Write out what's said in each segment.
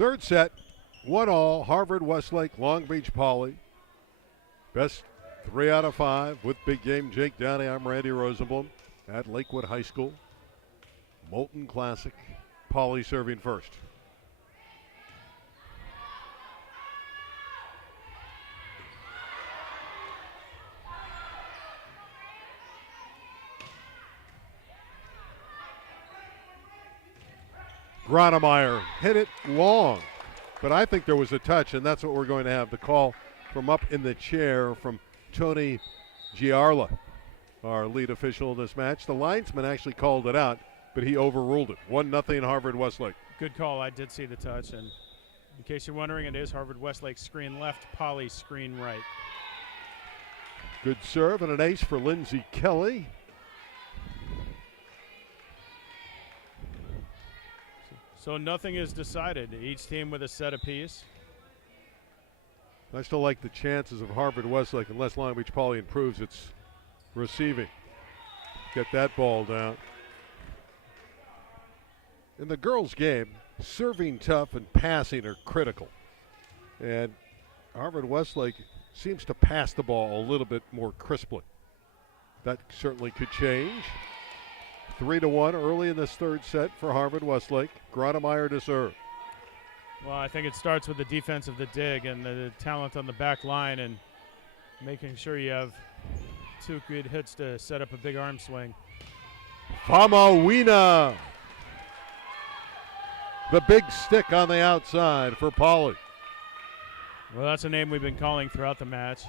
Third set, 1-all, Harvard-Westlake, Long Beach Poly. Best 3 out of 5 with Big Game Jake Downey. I'm Randy Rosenblum at Lakewood High School. Molten Classic, Poly serving first. Gronemeyer hit it long, but I think there was a touch, and that's what we're going to have the call from up in the chair from Tony Giarla, our lead official in this match. The linesman actually called it out, but he overruled it. 1-0 Harvard-Westlake. Good call. I did see the touch, and in case you're wondering, it is Harvard-Westlake screen left, Poly screen right. Good serve and an ace for Lindsey Kelly. So nothing is decided. Each team with a set apiece. I still like the chances of Harvard-Westlake, unless Long Beach Poly improves its receiving. Get that ball down. In the girls' game, serving tough and passing are critical. And Harvard-Westlake seems to pass the ball a little bit more crisply. That certainly could change. 3-1 early in this third set for Harvard-Westlake. Gronemeyer to serve. Well, I think it starts with the defense of the dig and the talent on the back line and making sure you have 2 good hits to set up a big arm swing. Famawina. The big stick on the outside for Poly. Well, that's a name we've been calling throughout the match,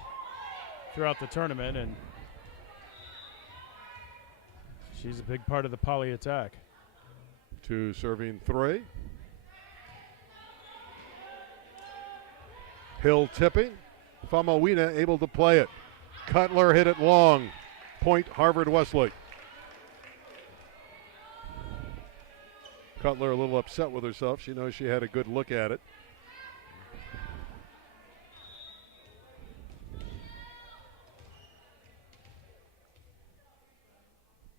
throughout the tournament, and she's a big part of the Poly attack. 2 serving 3. Hill tipping. Famawina able to play it. Cutler hit it long. Point Harvard-Westlake. Cutler a little upset with herself. She knows she had a good look at it.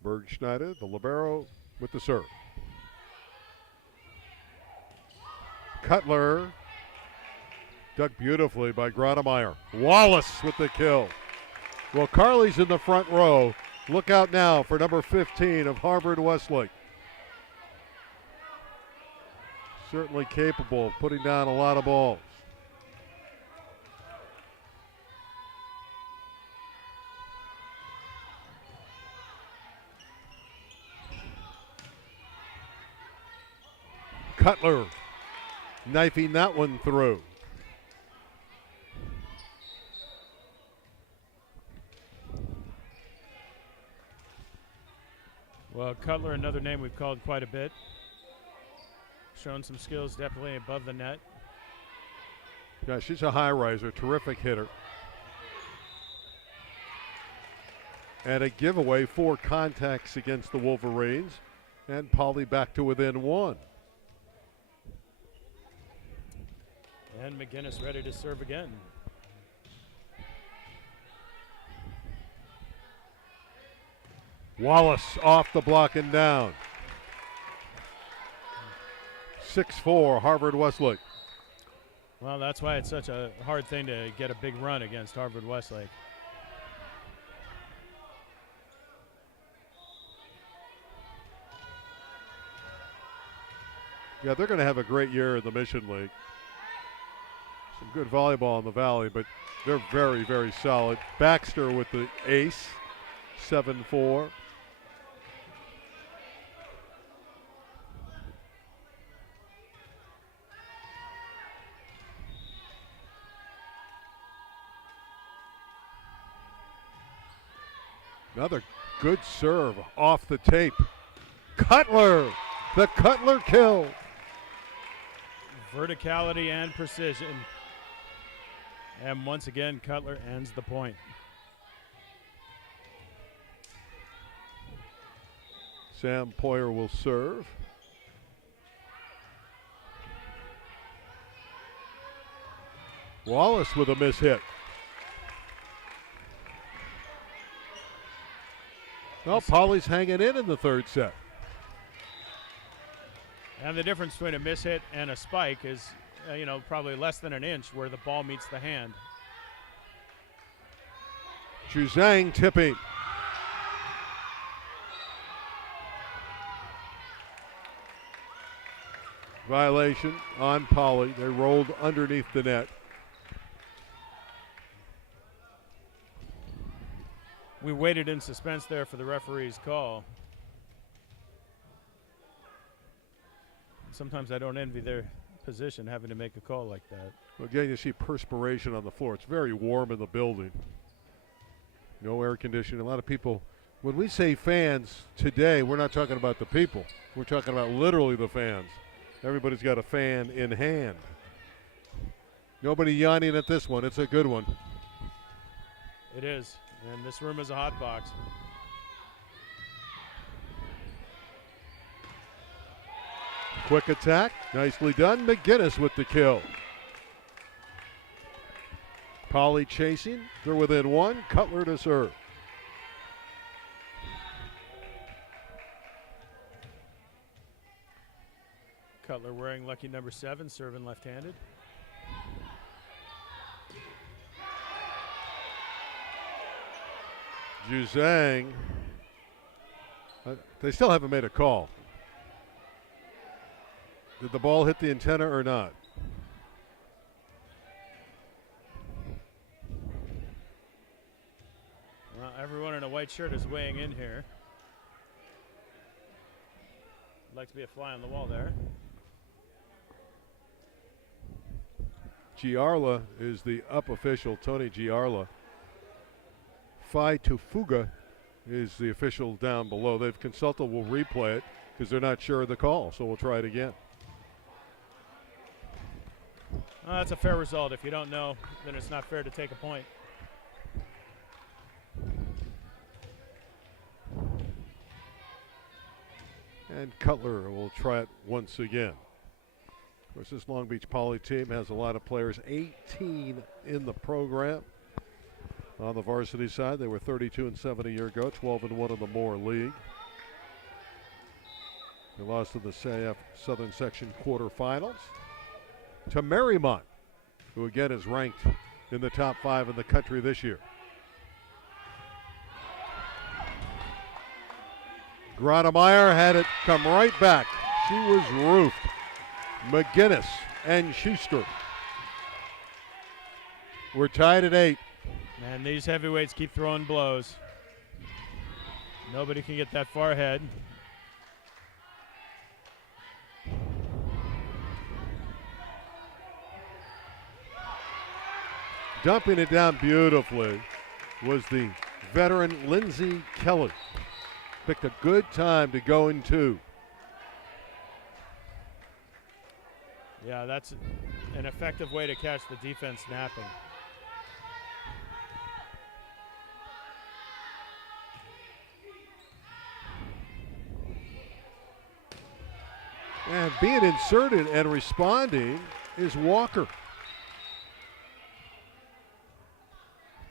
Bergschneider, the libero, with the serve. Cutler, ducked beautifully by Gronemeyer. Wallace with the kill. Well, Carly's in the front row. Look out now for number 15 of Harvard-Westlake. Certainly capable of putting down a lot of balls. Cutler knifing that one through. Well, Cutler, another name we've called quite a bit. Shown some skills definitely above the net. Yeah, she's a high riser, terrific hitter. And a giveaway, 4 contacts against the Wolverines. And Poly back to within 1. And McGinnis ready to serve again. Wallace off the block and down. 6-4 Harvard-Westlake. Well, that's why it's such a hard thing to get a big run against Harvard-Westlake. Yeah, they're going to have a great year in the Mission League. Some good volleyball in the Valley, but they're very, very solid. Baxter with the ace, 7-4. Another good serve off the tape. Cutler, the Cutler kill. Verticality and precision. And once again, Cutler ends the point. Sam Poyer will serve. Wallace with a mishit. Well, Poly's hanging in the third set. And the difference between a mishit and a spike is probably less than an inch where the ball meets the hand. Zhang tipping. Violation on Polly. They rolled underneath the net. We waited in suspense there for the referee's call. Sometimes I don't envy their position having to make a call like that. Well, again, you see perspiration on the floor. It's very warm in the building. No air conditioning. A lot of people, when we say fans today, we're not talking about the people. We're talking about literally the fans. Everybody's got a fan in hand. Nobody yawning at this one. It's a good one. It is. And this room is a hot box. Quick attack. Nicely done. McGinnis with the kill. Polly chasing. They're within one. Cutler to serve. Cutler wearing lucky number 7, serving left-handed. Zhang. They still haven't made a call. Did the ball hit the antenna or not? Well, everyone in a white shirt is weighing in here. Like to be a fly on the wall there. Giarla is the up official, Tony Giarla. Phi Tufuga is the official down below. They've consulted, we'll replay it because they're not sure of the call, so we'll try it again. That's a fair result. If you don't know, then it's not fair to take a point. And Cutler will try it once again. Of course, this Long Beach Poly team has a lot of players, 18 in the program. On the varsity side, they were 32-7 a year ago, 12-1 in the Moore League. They lost in the CIF Southern Section quarterfinals to Marymount, who again is ranked in the top 5 in the country this year. Gronemeyer had it come right back. She was roofed. McGinnis and Schuster. We're tied at 8. And these heavyweights keep throwing blows. Nobody can get that far ahead. Dumping it down beautifully was the veteran Lindsay Kelly. Picked a good time to go in 2. Yeah, that's an effective way to catch the defense napping. And being inserted and responding is Walker.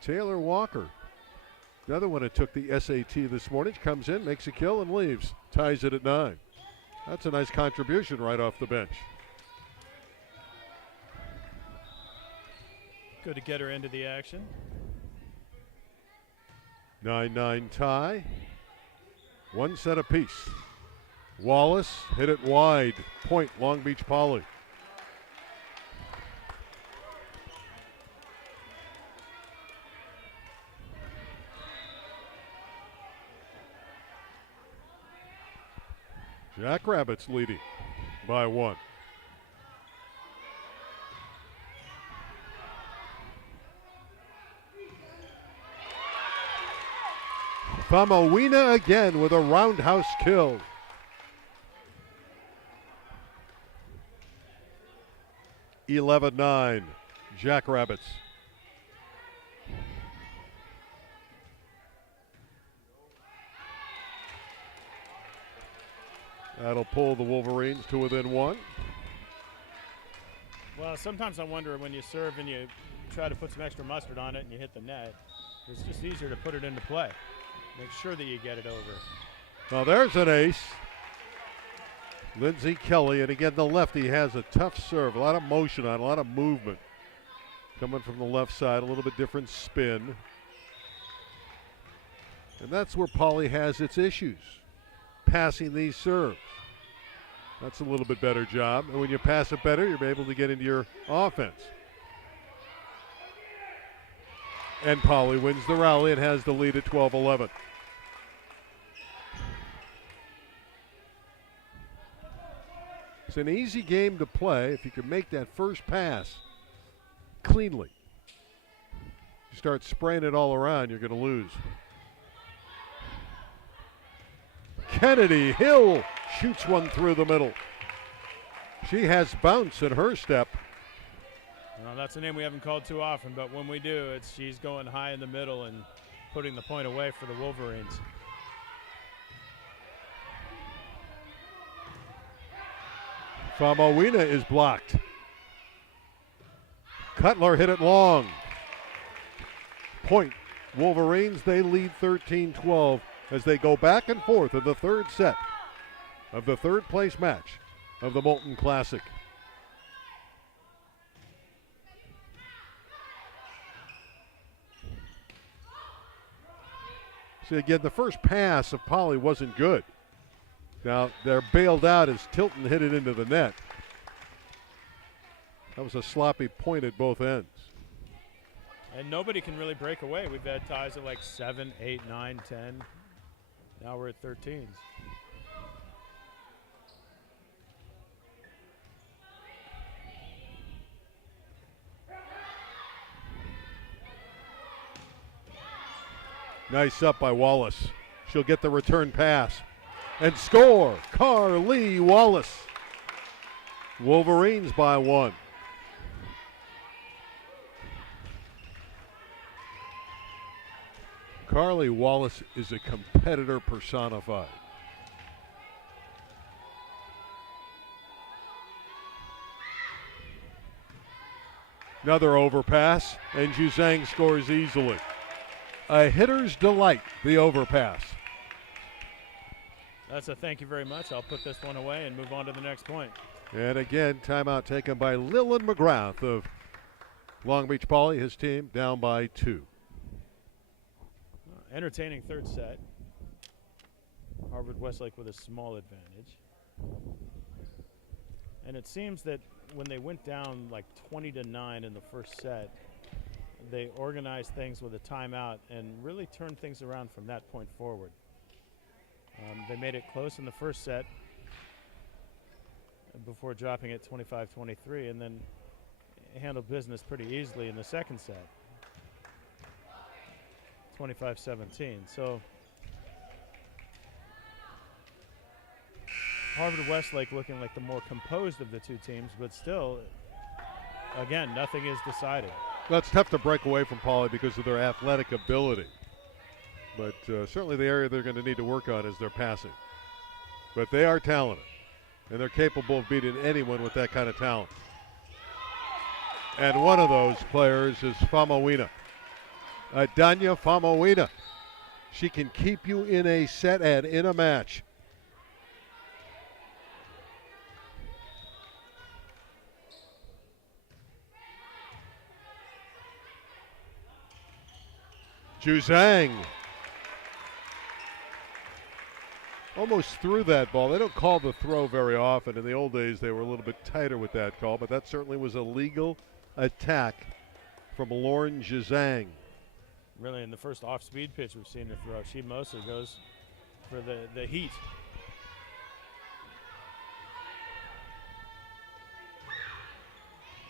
Taylor Walker. Another one that took the SAT this morning. Comes in, makes a kill, and leaves. Ties it at 9. That's a nice contribution right off the bench. Good to get her into the action. 9-9 tie. One set apiece. Wallace hit it wide. Point, Long Beach Poly. Jackrabbits leading by 1. Famawina again with a roundhouse kill. (11-9) Jackrabbits. That'll pull the Wolverines to within 1. Well, sometimes I wonder when you serve and you try to put some extra mustard on it and you hit the net, it's just easier to put it into play. Make sure that you get it over. Now there's an ace. Lindsey Kelly, and again the lefty has a tough serve, a lot of motion on, a lot of movement. Coming from the left side, a little bit different spin. And that's where Poly has its issues, passing these serves. That's a little bit better job. And when you pass it better, you're able to get into your offense. And Poly wins the rally and has the lead at 12-11. It's an easy game to play if you can make that first pass cleanly. You start spraying it all around, you're going to lose. Kennedy Hill shoots one through the middle. She has bounce in her step. Well, that's a name we haven't called too often, but when we do, she's going high in the middle and putting the point away for the Wolverines. Famawina is blocked. Cutler hit it long. Point. Wolverines, they lead 13-12 as they go back and forth in the third set of the third place match of the Molten Classic. See, again, the first pass of Poly wasn't good. Now, they're bailed out as Tilton hit it into the net. That was a sloppy point at both ends. And nobody can really break away. We've had ties at like 7, 8, 9, 10. Now we're at 13s. Nice up by Wallace. She'll get the return pass and score. Carly Wallace. Wolverines by 1. Carly Wallace is a competitor personified. Another overpass, and Juzang scores easily. A hitter's delight, the overpass. That's a thank you very much. I'll put this one away and move on to the next point. And again, timeout taken by Leland McGrath of Long Beach Poly, his team down by 2. Entertaining third set. Harvard-Westlake with a small advantage. And it seems that when they went down like 20-9 in the first set, they organized things with a timeout and really turned things around from that point forward. They made it close in the first set before dropping it 25-23, and then handled business pretty easily in the second set, 25-17. So Harvard-Westlake looking like the more composed of the two teams, but still, again, nothing is decided. Well, it's tough to break away from Poly because of their athletic ability. But certainly the area they're going to need to work on is their passing. But they are talented, and they're capable of beating anyone with that kind of talent. And one of those players is Famawina. Danya Famawina. She can keep you in a set and in a match. Juzang almost threw that ball. They don't call the throw very often. In the old days, they were a little bit tighter with that call, but that certainly was a legal attack from Lauren Juzang. Really, in the first off-speed pitch we've seen her throw, she mostly goes for the heat.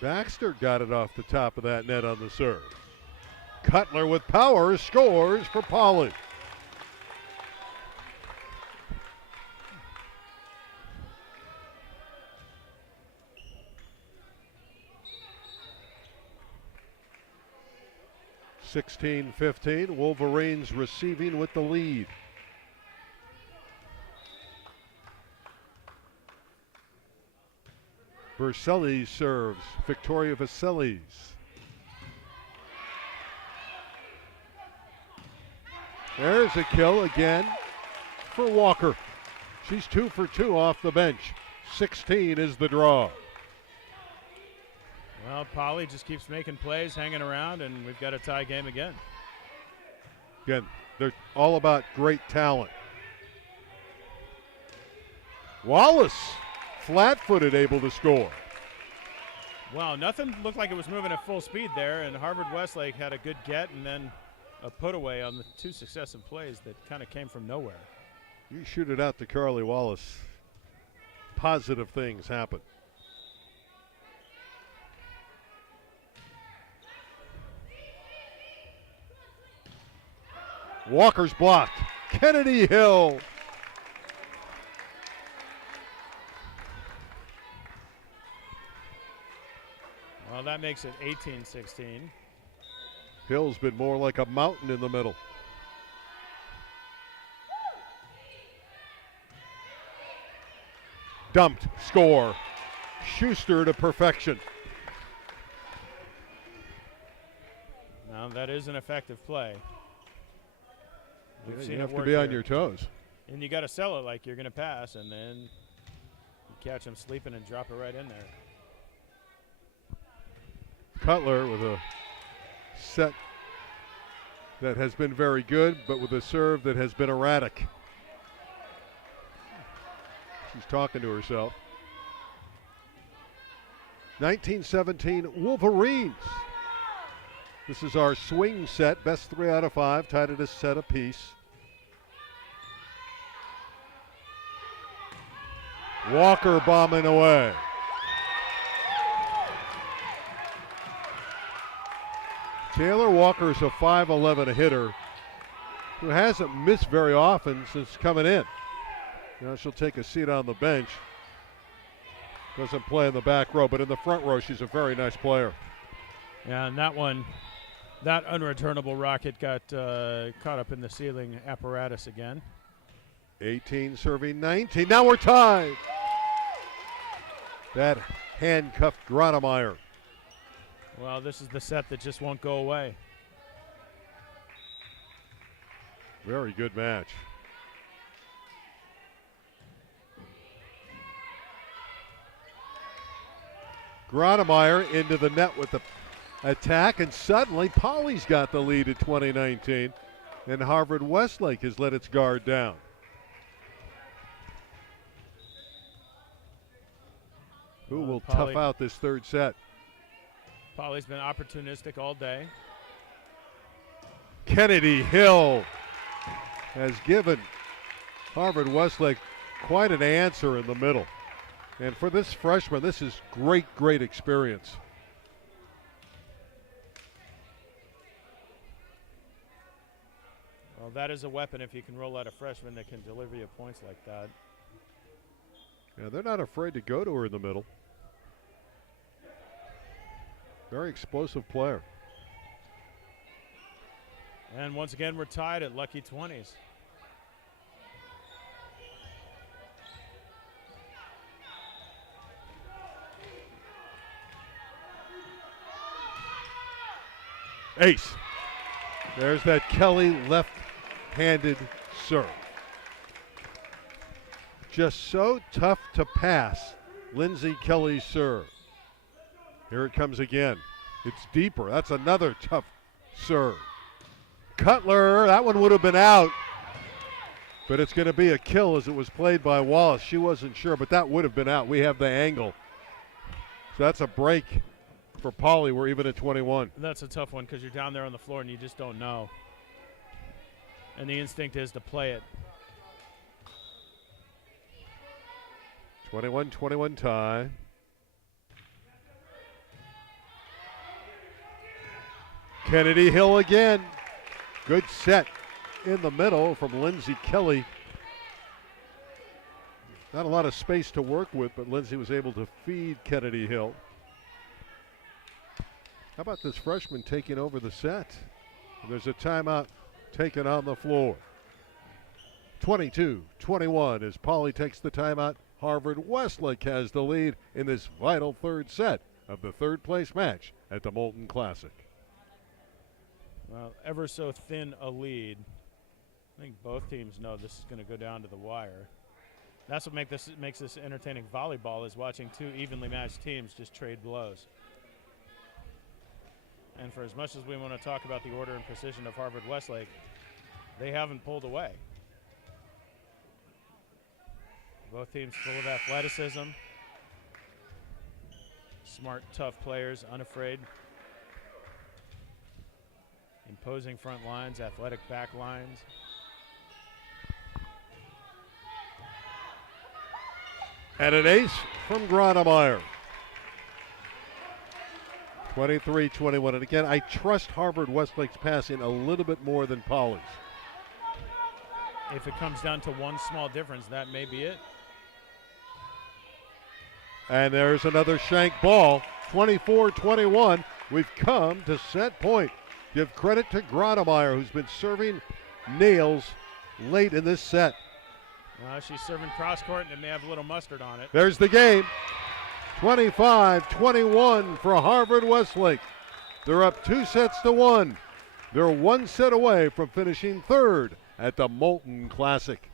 Baxter got it off the top of that net on the serve. Cutler with power scores for Poly. (16-15). Wolverines receiving with the lead. Verselli serves. Victoria Versellis. There's a kill again for Walker. She's 2 for 2 off the bench. 16 is the draw. Well, Poly just keeps making plays, hanging around, and we've got a tie game again. Again, they're all about great talent. Wallace, flat-footed, able to score. Wow, nothing looked like it was moving at full speed there, and Harvard-Westlake had a good get and then a put away on the 2 successive plays that kind of came from nowhere. You shoot it out to Carly Wallace, positive things happen. Walker's blocked. Kennedy Hill. Well, that makes it 18-16. Hill's been more like a mountain in the middle. Dumped, score. Schuster to perfection. Now that is an effective play. Yeah, you have to be on your toes. And you got to sell it like you're going to pass, and then you catch him sleeping and drop it right in there. Cutler with a set that has been very good, but with a serve that has been erratic. She's talking to herself. 1917 Wolverines. This is our swing set, best 3 out of 5, tied at a set apiece. Walker bombing away. Taylor Walker is a 5'11" hitter who hasn't missed very often since coming in. Now she'll take a seat on the bench. Doesn't play in the back row, but in the front row, she's a very nice player. Yeah, and that one, that unreturnable rocket got caught up in the ceiling apparatus again. 18 serving 19. Now we're tied. That handcuffed Gronemeyer. Well, this is the set that just won't go away. Very good match. Gronemeyer into the net with the attack, and suddenly Poly's got the lead at 2019, and Harvard-Westlake has let its guard down. Who will tough out this third set? Poly's been opportunistic all day. Kennedy Hill has given Harvard-Westlake quite an answer in the middle. And for this freshman, this is great, great experience. Well, that is a weapon if you can roll out a freshman that can deliver you points like that. Yeah, they're not afraid to go to her in the middle. Very explosive player. And once again, we're tied at lucky 20s. Ace. There's that Kelly left-handed serve. Just so tough to pass, Lindsay Kelly's serve. Here it comes again. It's deeper. That's another tough serve. Cutler, that one would have been out, but it's going to be a kill as it was played by Wallace. She wasn't sure, but that would have been out. We have the angle. So that's a break for Poly. We're even at 21. That's a tough one because you're down there on the floor and you just don't know. And the instinct is to play it. 21-21 tie. Kennedy Hill again. Good set in the middle from Lindsay Kelly. Not a lot of space to work with, but Lindsay was able to feed Kennedy Hill. How about this freshman taking over the set? And there's a timeout taken on the floor. 22-21 as Poly takes the timeout. Harvard-Westlake has the lead in this vital third set of the third place match at the Molten Classic. Well, ever so thin a lead. I think both teams know this is going to go down to the wire. That's what makes this entertaining volleyball, is watching two evenly matched teams just trade blows. And for as much as we want to talk about the order and precision of Harvard-Westlake, they haven't pulled away. Both teams full of athleticism. Smart, tough players, unafraid. Imposing front lines, athletic back lines. And an ace from Gronemeyer. 23-21. And again, I trust Harvard-Westlake's passing a little bit more than Polly's. If it comes down to one small difference, that may be it. And there's another shank ball. 24-21. We've come to set point. Give credit to Gronemeyer, who's been serving nails late in this set. She's serving cross court, and it may have a little mustard on it. There's the game. 25-21 for Harvard-Westlake. They're up 2-1. They're one set away from finishing third at the Molten Classic.